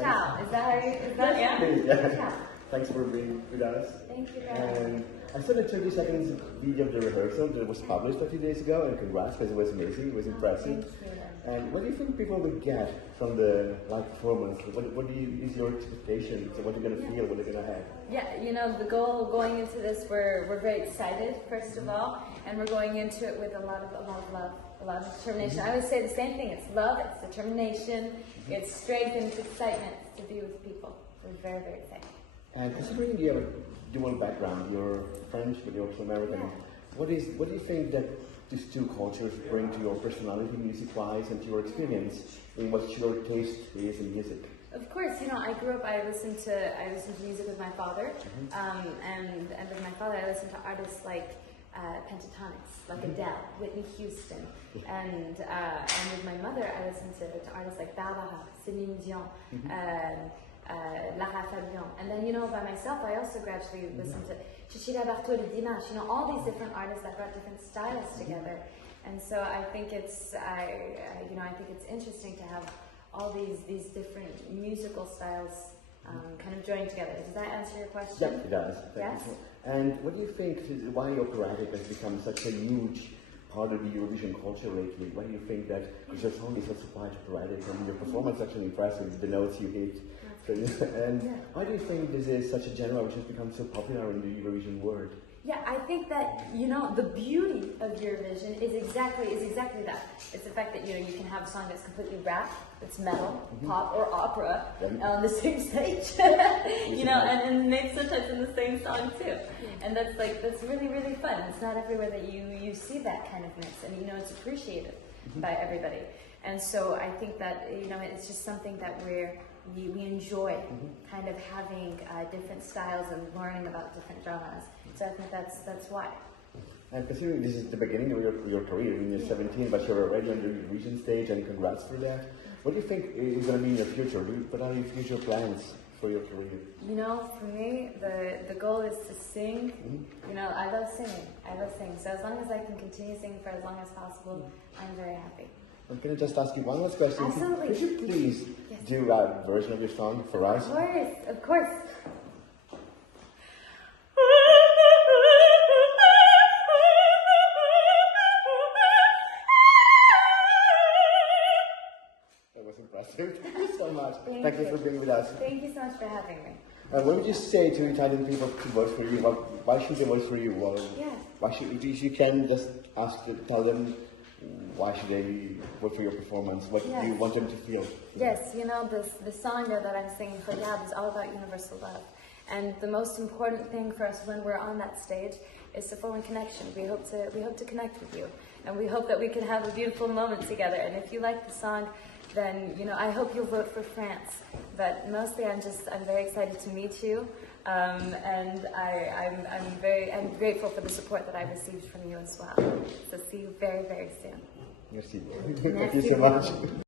Ciao. Is that how you, is that, Yeah. Ciao. Thanks for being with us. Thank you very much. And I saw the 30 seconds video of the rehearsal that was published a few days ago, and congrats, because it was amazing, it was impressive. Thank you. And what do you think people will get from the live performance? Is your expectation? So what are you going to feel? What are you going to have? Yeah, you know, the goal going into this, we're very excited, first of all, and we're going into it with a lot of love, a lot of determination. I always say the same thing, it's love, it's determination, it's strength, and it's excitement to be with people. We're very, very excited. And considering you have a dual background, you're French but you're also American, what do you think that these two cultures bring to your personality music-wise and to your experience in what your taste is in music? Of course, you know, I grew up, I listened to music with my father, and with my father I listened to artists like pentatonics, like Adele, Whitney Houston, and with my mother I listened to artists like Barbara, Céline Dion, Lara Fabian, and then, you know, by myself I also gradually listened to Cecilia Bartoli, Dimash, you know, all these different artists that brought different styles together, and so I think it's I think it's interesting to have all these different musical styles kind of joined together. Does that answer your question? Yeah, it does. Yes. And what do you think why operatic has become such a huge part of the Eurovision culture lately? Why do you think that, because your song is also quite operatic and your performance is actually impressive, the notes you hit. So, and why do you think this is such a genre which has become so popular in the Eurovision world? Yeah, I think that, you know, the beauty of Eurovision is exactly that. It's the fact that, you know, you can have a song that's completely rap, it's metal, pop, or opera on the same stage, you know, and maybe sometimes in the same song too. And that's really, really fun. It's not everywhere that you see that kind of mix, and, you know, it's appreciated by everybody. And so I think that, you know, it's just something that we enjoy kind of having different styles and learning about different genres. So I think that's why. And considering this is the beginning of your career, when you're 17, but you're already on the Eurovision stage, and congrats for that. What do you think is going to be in your future? What are your future plans for your career? You know, for me, the goal is to sing. You know, I love singing. So as long as I can continue singing for as long as possible, I'm very happy. I'm going to just ask you one last question. Absolutely. Could you please do a version of your song for us? Of course. That was impressive. Thank you so much. Thank you for being with us. Thank you so much for having me. What would you say to Italian people to vote for you? Why should they vote for you? Why should, if you can just tell them why should they vote for your performance? What do you want them to feel? Yes, you know, the song that I'm singing for Gab is all about universal love. And the most important thing for us when we're on that stage is to form a connection. We hope to connect with you. And we hope that we can have a beautiful moment together. And if you like the song, then, you know, I hope you'll vote for France. But mostly I'm very excited to meet you. And I'm grateful for the support that I've received from you as well. So see you very, very soon. Merci. Thank you so much.